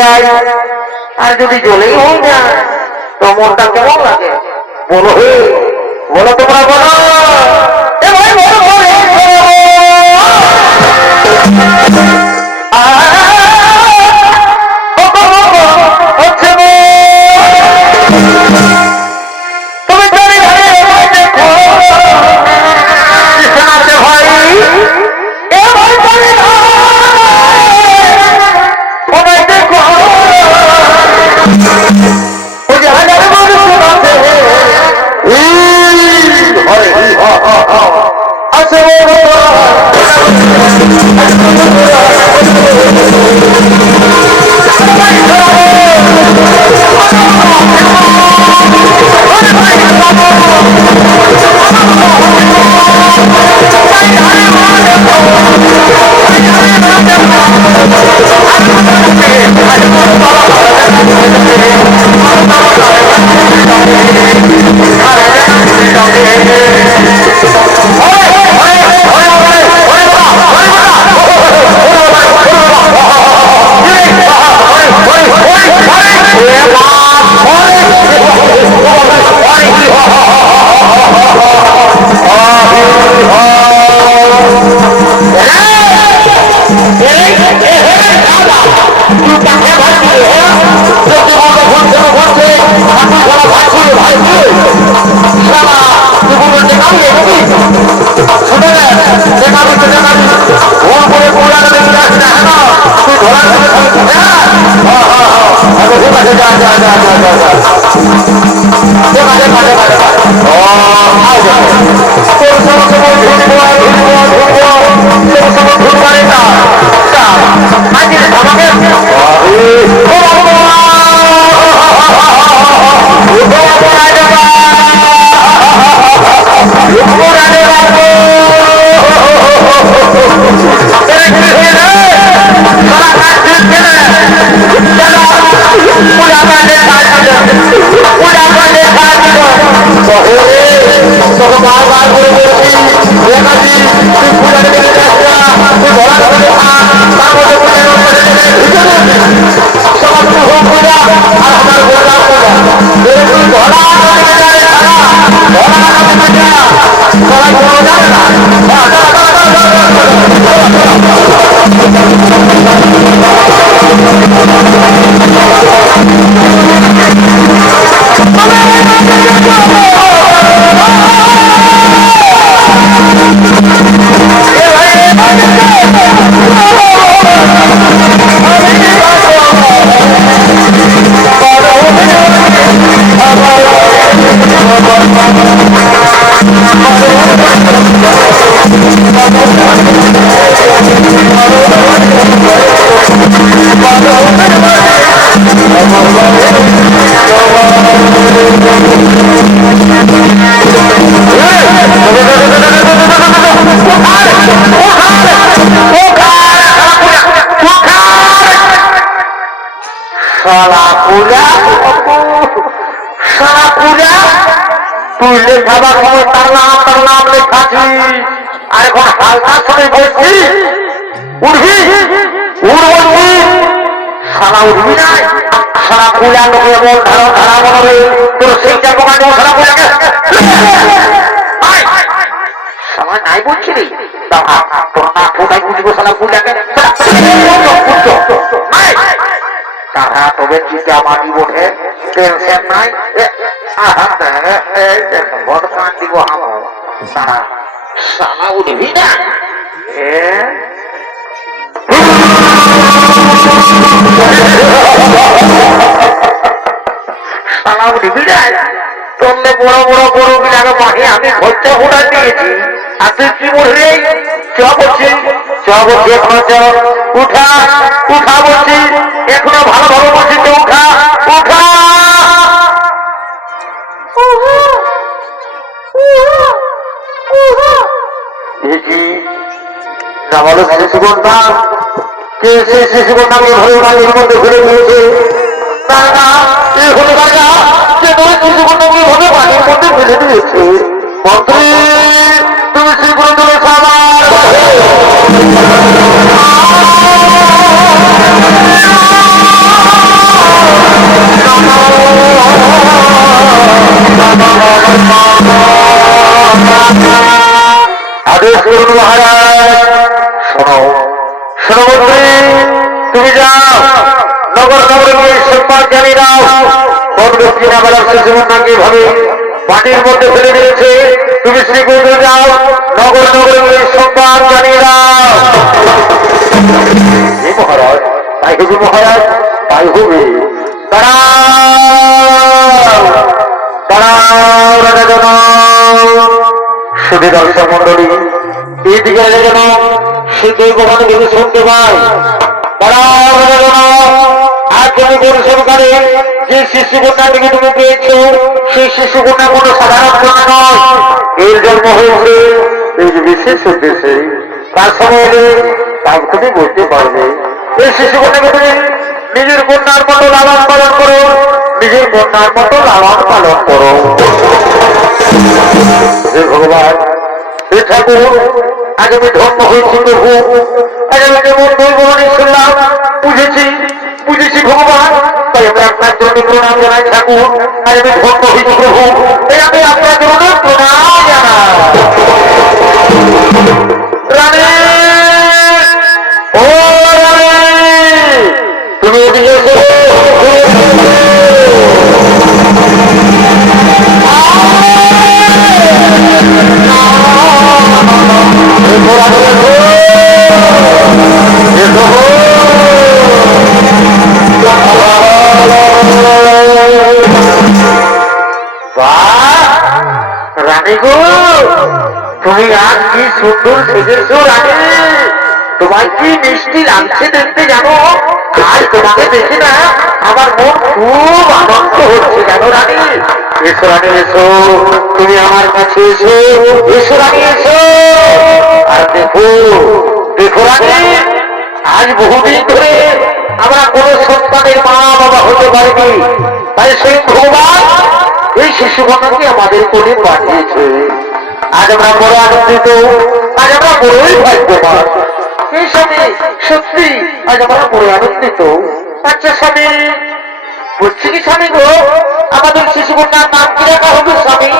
যায় আর যদি জলেই হয়ে যায় তো মনটা কেমন লাগে বলো হে বলো তোমরা বলো খাবার সময় তার নাম লেখাছি আর এখন হালকা শুনে বলছি উঠবি উঠবি সারা উঠবি না সারা পূজা লোকে এমন ধারা মনে তোর সেইটা পোকা দেবো সারা পূজাকে সময় নাই বলছি রে তোর না ফোটাই বুঝবো সারা পূজাকে তারা তবে চিন্তা মাটি ওঠে টেনশন নাই বর্তমান দিব সারা সারা উঠবি না সারা উঠবি না তোমরা বড় বড় গরু বিলাকে মাঠে আমি ভর্তা ফোটা দিয়েছি আর তুই কি বললি চ বলছি উঠা উঠা বলছি এখনো ভালো ভালো বলছি তো উঠা উঠা বলো শিশুকন্যা কে সেই শিশুকন্যাকে ধরে বাড়ির মধ্যে ঘুরে দিয়েছে শিশুকন্যাকে ধরে বাড়ির মধ্যে ফেলে দিয়েছে মন্ত্রী তুমি শিশুকন্যা তুলে খাবার মহারাজ শোনো শোনো মন্ত্রী, তুমি যাও নগর নগরে গিয়ে সংবাদ জানিয়ে দাও কোন ব্যক্তি নাগালার শিশুকন্যাকে ভাবে মাটির মধ্যে ফেলে দিয়েছে। তুমি শ্রীকুণ্ডে যাও, নগর নগরে গিয়ে সংবাদ জানিয়ে দাও। মহারাজ তাই হবে, মহারাজ তাই হবে। শুধু দর্শক মন্ডলী এইদিকে যেন শীতের গোপনে কিছু শুনতে পাই। আজ তুমি পরিসরকারে যে শিশু কন্যাটিকে তুমি পেয়েছো, সেই শিশু কন্যা কোন সাধারণ কন্যা নয়, এর জন্ম হয়েছে এই বিশেষ উদ্দেশ্যে। তার সময় তা তুমি বলতে পারবে। এই শিশু কন্যাকে তুমি নিজের কন্যার মতো লালন পালন করো, নিজের কন্যার মতো লালন পালন করো। হে ভগবান, হে ঠাকুর, আজ আমি ধন্য হয়েছি প্রভু। আজ আমি যেমন দৈববাণী শুনলাম, বুঝেছি ভগবান। তাই আমি আপনার জন্য প্রণাম জানাই ঠাকুর। আজ আমি ধন্য হয়েছি প্রভু, তাই আমি আপনার জন্য প্রণাম জানাই। রানী, ও রানী, তুমি এদিকে এসো। রানী গো, তুমি আর কি সুন্দর সেজেছো রানী, তোমায় কি মিষ্টি লাগছে দেখতে জানো। আজ তোমাকে দেখি না আমার মন খুব আনন্দ হচ্ছে জানো রানী। এসো রানী এসো, তুমি আমার কাছে এসো, এসো রানী এসো। আর দেখো দেখো রানী, আজ বহুদিন ধরে আমরা কোন সন্তানের মা বাবা হতে পারিনি, তাই সেই ভগবান এই শিশু কন্যাকে আমাদের কোলে পাঠিয়েছে। আজ আমরা বড় আনন্দিত, আজ আমরা বড়ই ভাগ্যবান। এই স্বামী, সত্যি আজ আমরা বড় আনন্দিত। আচ্ছা স্বামী, বলছি কি স্বামী গো, আমাদের শিশু কন্যার নাম কি রাখা হবে স্বামী?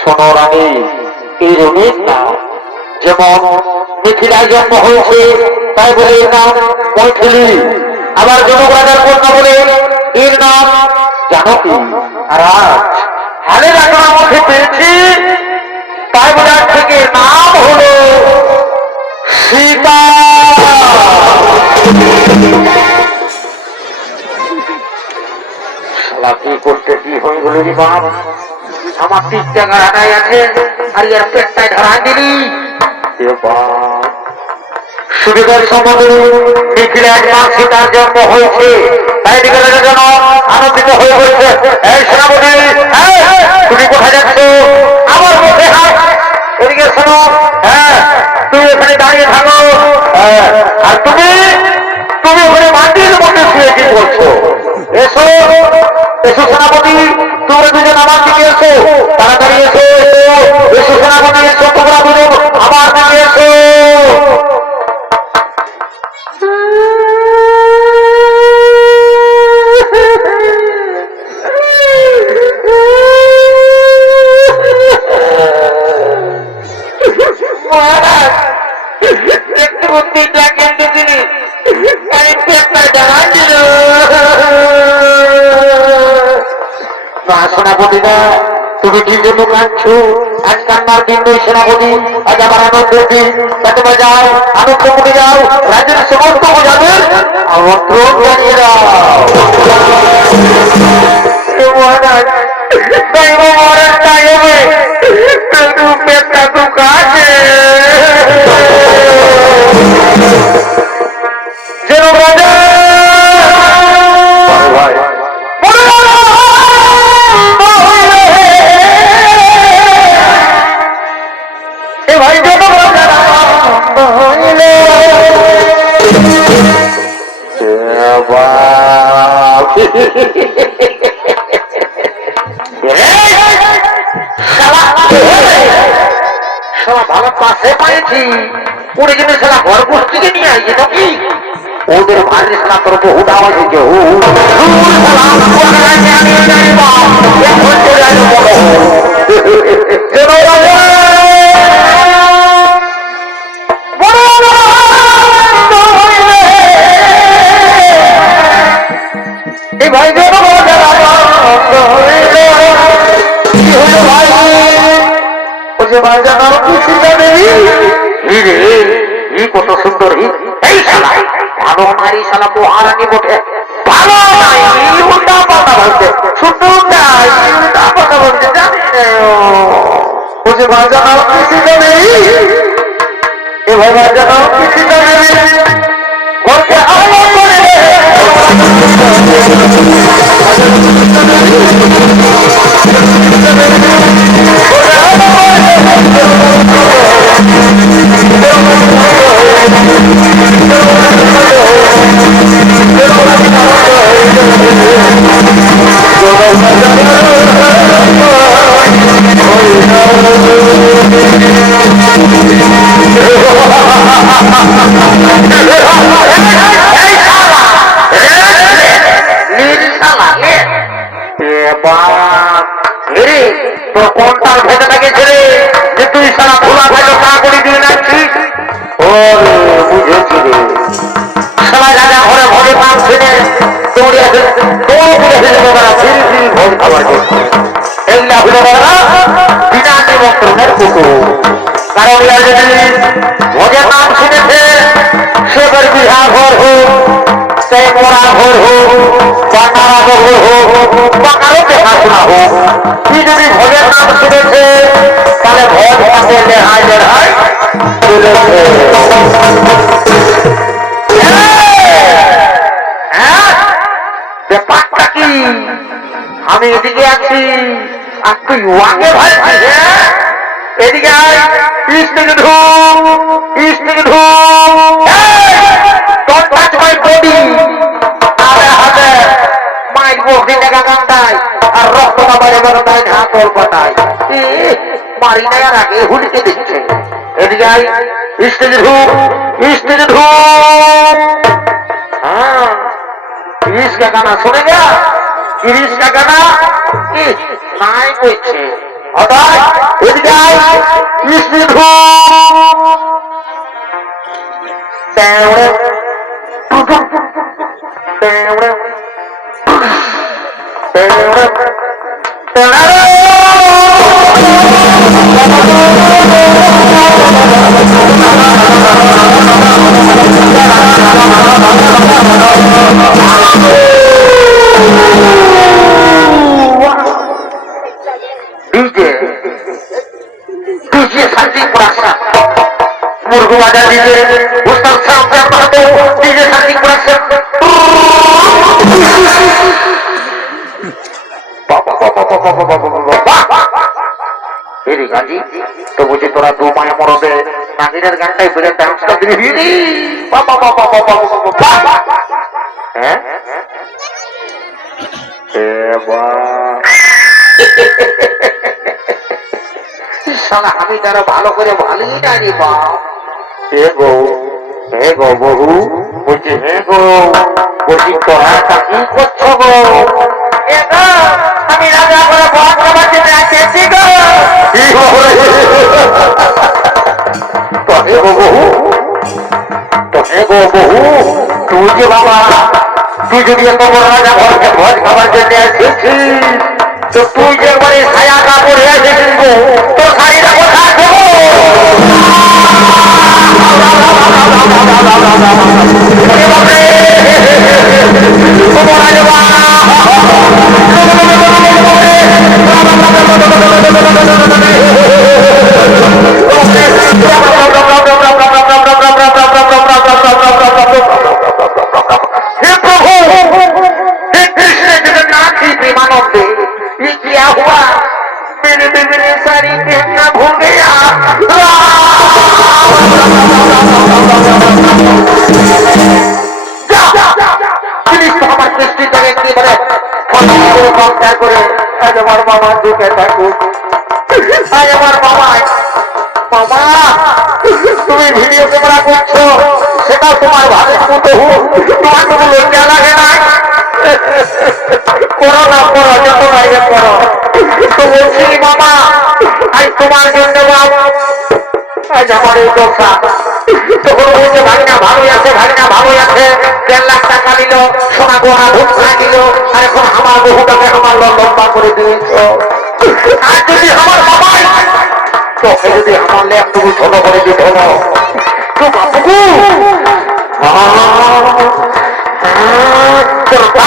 শোনো রানী, এই রঙের নাম যেমন মিথিলায় জন্ম হয়েছে তাই বলে এর নাম মৈথিলী। আবার জনগণের কন্যা বলে এর নাম জানকী। আর হালের আগ্রহের মধ্যে পেয়েছি তাই বলে আজ থেকে নাম হলো সীতা। কি করতে কি হয়ে গেল রে বাপ, আমার 3 টাকা আনাই আছে আর এর পেটটায় ধরা দিলি। সুবিধার সম্বন্ধে মিথিলা এক মাস সীতার জন্ম হয়েছে, তাই বিকেলের জন্য আনন্দিত হয়ে হয়েছে। এই সেনাপতি, তুমি কোথায় যাচ্ছ? আমার মধ্যে হাত এদিকে শোনো। হ্যাঁ, তুমি এখানে দাঁড়িয়ে থাকো। আর তুমি ওখানে মাটির মধ্যে শুয়ে কি করছো? এসো এসো সেনাপতি, তোমরা দুজন আমার দিকে এসো, তাড়াতাড়ি এসো। এসো সেনাপতি, এসো তোমরা দুজন আমার দিকে এসো। সেনাপতিরা, তুমি কি জন্য কাঁদছো? আজ কান্নার দিন নেই সেনাপতি, আজ আমার আনন্দের দিন। তোমরা যাও, আনন্দ করে যাও, রাজ্যের সমস্ত প্রজাদের আমন্ত্রণ জানিয়ে দাও। ভালো পাশে পাইছি, ওরে কিন্তু সারা ঘর গোষ্ঠীকে নিয়ে আসছে নাকি? ওদের ভাগ্যে সারা তোর বহু দাম আছে কেউ। ভাই যেন কি হলো ভাই ও যে ভাই জানো কি সুন্দর দেবী কত সুন্দর এই শালা ভালো মারি শালা মহারানী বটে ভালো নাই উল্টা পাল্টা বলছে সুন্দর নাই উল্টা পাল্টা বলছে জানি না ও যে ভাই জানো কি সুন্দর দেবী এ ভাই জানো কি সুন্দর দেবী বলছে আলো করে তোর কোনটার ভেতরে গেছিলে যে তুই সারা খোলা ভাইলো তা করে দিয়ে নাচ্ছিস ওরে বুঝেছি রে সারা রাজা ঘরে ভরে পান ছেড়ে দৌড়ে ভোজ খাবার করছে এগুলা হলো বিনা নিমন্ত্রণের কুকুর কারণ যদি ভোজের নাম শুনেছে সে বিহা ঘর হোক সেই মরা ঘর হোক বা নারা ঘর হোক বা কারো দেখাশোনা হোক তুই যদি ভোজের নাম শুনেছে তাহলে ভোজ পাশে লেহাই লেহাই ব্যাপারটা কি আমি এদিকে আছি আর তুই ওয়াকে ভাই এদিকে আয় ইস থেকে ঢুক ইস থেকে ঢুক ডোন্ট টাচ মাই বডি আরে হাতে মাইক বক্সিং টাকা কান্দায় আর রক্তটা বাইরে বেরোতায় হাত ওর পাতায় মারি না আর আগে হুলিকে দিচ্ছে এদিকে আয় ইস থেকে ঢুক ইস থেকে ঢুক হ্যাঁ इस का गाना सुनेगा इस का गाना नाई कोई अदाय इधर इस विधु तेवड़े तेवड़े तेवड़े मुर्गो बाजा दीजिए उस तरफ से डीजे शादी प्रोडक्शन तेरी गाजी तो मुझे थोड़ा दो माया मरो दे नागिनेर गानटाই ফিরে ডান্স করতে দিবি বাবা বাবা বাবা বাবা হ্যাঁ এ বাবা শালা আমি তারা ভালো করে ভালোই জানি বাপ হে গো বহু বলছি হে গো বলছি তোরা কি করছো গো আমি রাজা করে ভোজ খাবার জন্য আসছি গো তো হে গো বহু তুই যে বাবা তুই যদি এত বড় রাজা ঘরকে ভোজ খাবার জন্য আসছিস তো তুই যে একবারে ছায়া কাপড়ে এসেছিস গো তোর শাড়িটা কোথায় দেবো আমার মামা ঢুকে থাকুক আমার মামায় মামা তুমি ভিডিও ক্যামেরা করছো সেটা তোমার ভালো মতো তোমার কোনো লজ্জা লাগে না করো না করো যত বাইরে করো তো বলছি মামা আজ তোমার জন্য আজ আমার এই দশা তখন বলছে ভাগনা ভালোই আছে 1.5 লাখ টাকা দিল সোনা গোহা ধূপ খাই দিল আর এখন আমার বহুটাকে আমার লম্বা করে দিয়েছ। আর যদি আমার বাবাই তোকে যদি আমার লেপটুকু ছোট করে দিত তো বাবুকু তোর পা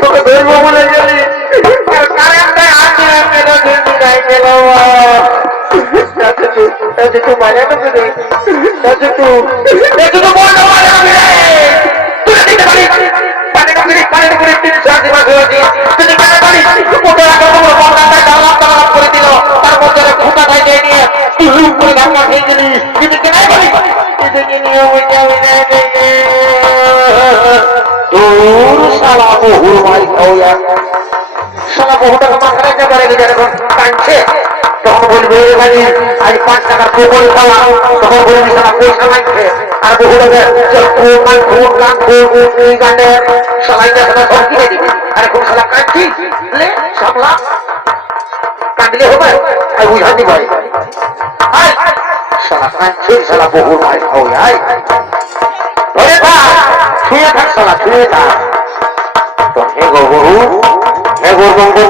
তোকে ধরবো বলে গেলি তার মধ্যে খুঁটা খাইয়ে নিয়ে করে ধাক্কা খেয়ে গেলি তোর শালা বহুর মাই খাওয়া শালা বহুটাকে মাথায় রাখতে পারে যখন কাঁদছে তখন বলবে ভাই আজ 5 টাকার কোকল খাওয়া তখন বলবি শালা পয়সা মাইছে আর বহুটাকে গানে শালাই দেখা সব কিনে দিবি আর কোন শালা কাঁদছি সামলা কাঁদলে হবে আর বুঝাতে পারি শালা কাঁদছে শালা বহুর মাই খাওয়া ধরে থাক ছুঁয়ে থাক শালা ছুঁয়ে থাক তো হে গো বহু হে গো বহু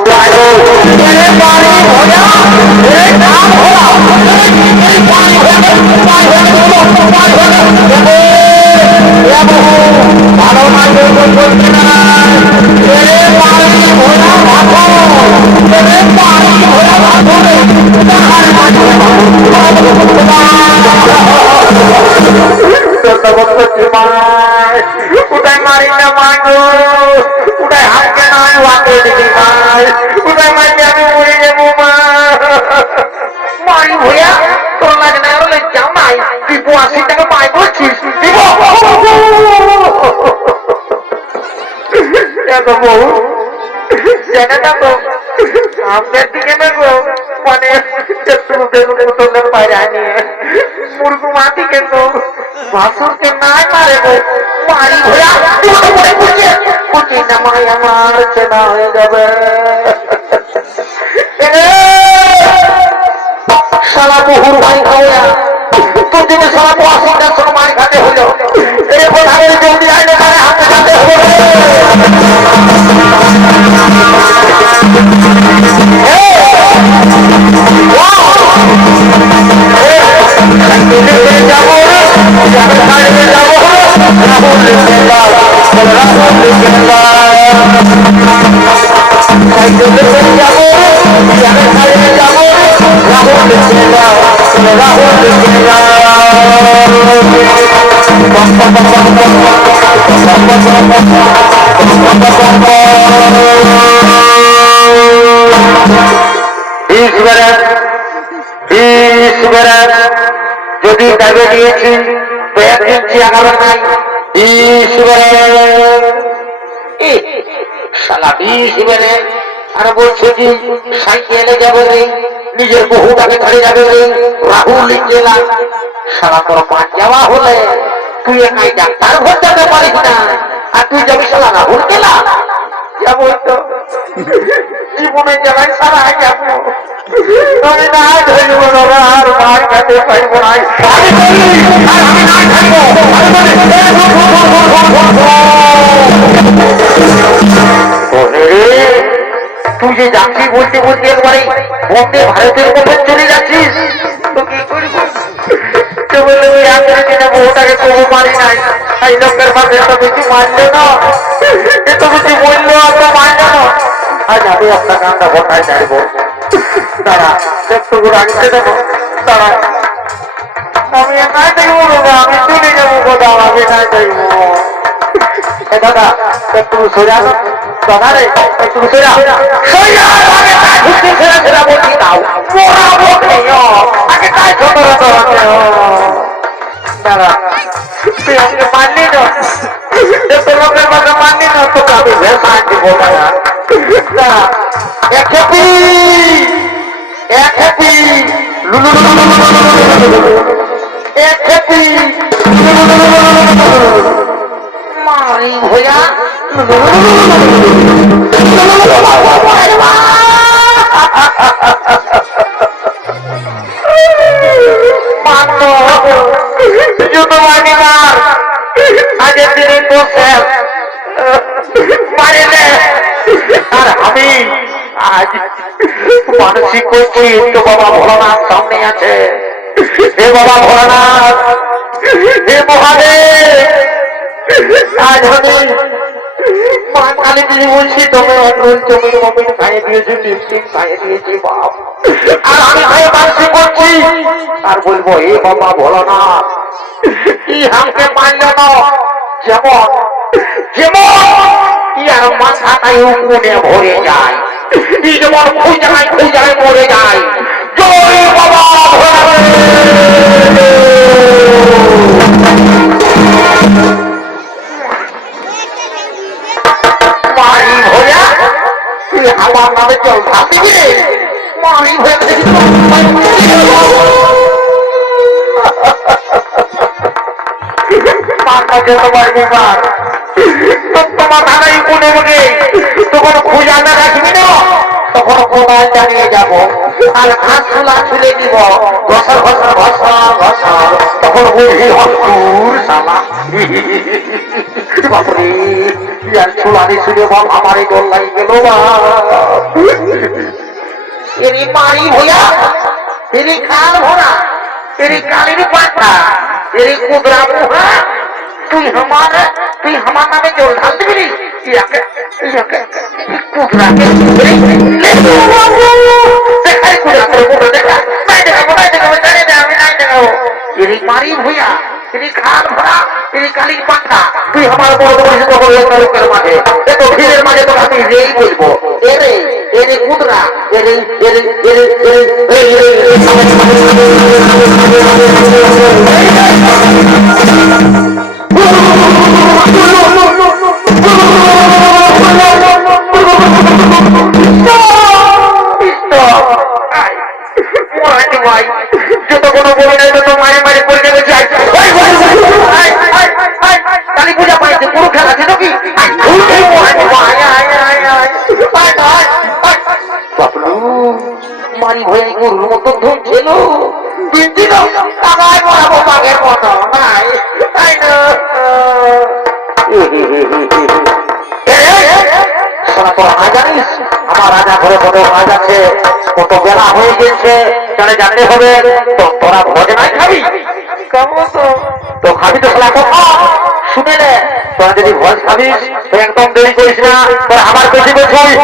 উঠাই মারি না মাগো উঠাই হাতকে নয় ওয়াকে দিদি ভাই উঠাই মারি আমি মরে যাবো মা মারি ভইয়া তোর লাগে না আরো যাও নাই তুই 82 টাকা পাই বলছিস দিব বহু জানে না তো আপনার দিকে নেবো মানে তোলের বাইরে নিয়ে মুরগু মাটি কেন ভাসুরকে নাই মারে গো মারি ভয়া কুচি না মাই আমার চেনা হয়ে যাবে শালা বহুর ভাই খাওয়া তোর দিনে শালা 82 টাকা মারি খাতে হলো এরপর আমি জলদি আইনে মারে হাতে খাতে হলো যদি দাবি দিয়েছি তো একদিন চিয়াগাবে নাই শালা বিশিবারে আর বলছে কি সাইকেলে যাবে রে নিজের বহুটাকে ধরে যাবে রে রাহুল জেলা শালা তোর মান যাওয়া হলে তুই একাই ডাক্তার ভর্তাতে পারিস না আর তুই যাবি শালা রাহুল জেলা যাবো তো জীবনে জেলায় সারা যাবো আমি না ধরব না আর মার খেতে পাইব না আমি না খাইব তুই যে যাচ্ছিস বলতে বলতে একবারে বন্দে ভারতের মধ্যে চলে যাচ্ছিস তো কি করবো তো বললে ওই আগে কিনা বউটাকে তবু মারি নাই এই লোকের মাঝে এত বেশি মারলো না এত বেশি বললো এত মারলো না আজ আমি আপনার গানটা বটায় ছাড়বো তারা একটু রাখতে দেবো তারা আমি একাই দেখবো বাবা আমি চলে যাবো কোথাও আমি একাই দেখবো দাদা একটু সোজা দাদা রে একটু সোজা সোজা ছেড়া বলছি দাও দাঁড়া তুই আমাকে মানলি না এত লোকের কথা মানলি না তোকে আমি ভেসান দিব দাঁড়া এক হ্যাপি এক হ্যাপি এক হ্যাপি মারি ভয়া মানো শুধু মানি মার আগের দিনে তো মারিলে আর আমি আজ মানসিক করছি তো বাবা ভোলানাথ সামনে আছে হে বাবা ভোলানাথ হে মহাদেব আজ আমি মা কালী দিদি বলছি তোমার অটল জমির মমিন খাইয়ে দিয়েছি লিপস্টিক খাইয়ে দিয়েছি বাপ আর আমি ভাই মানসিক করছি আর বলবো হে বাবা ভোলানাথ কি আমাকে মানল না যেমন যেমন কি আর মাথাটাই উকুনে ভরে যায় কি যেমন খুঁজায় খুঁজায় মরে যায় জয় বাবা মারি ভয়া তুই আমার নামে জল ভাসিবি মারি ভয়া দেখি তোমার ধারাই কোনে মনে তখন খুঁজাতে রাখবি না তখন কোনায় জানিয়ে যাব আর ঘাস চুলা ছুলে দিব ঘষা ঘষা ঘষা ঘষা তখন বুঝি হসুর সালা বাপরে আর চুলানি শুনে বাপ আমার এই ডর লাগি গেল এরি মারি ভইয়া এরি খাল ভরা এরি কালির পাতা এরি কুদরা মুহা তুই আমার নামে জল ঢাল দিবি কুদরাকে দেখাই কুদরা করে কুদরা দেখা নাই দেখাবো নাই দেখাবো জানি না আমি নাই দেখাবো এরি মারি ভইয়া এরি খাল ভরা এরি কালির পাতা তুই আমার বড় পরিচিত করলে লোকের মাঝে এত ভিড়ের মাঝে তো আমি রেই বলবো এরে এরে কুদরা এরে এরে এরে এরে যত কোনো বলে নাই তত মারে মারে পড়ে যাবে কালী পূজা পাইছে পুরো খেলা আছে নাকি মারি হয়ে গরুর মতো ধুম ছিল তিন দিন টাকায় মারাবো বাঘের মতো নাই তাই না জানিস আমার রাজা ঘরে কত কাজ আছে কত বেলা হয়ে গেছে তাহলে জানতে হবে তো তোরা ভোজ নাই খাবি তো খাবি তো খেলা শুনে নে তোরা যদি ভোজ খাবিস তো একদম দেরি করিস না তোরা আমার বেশি বলছি ভয়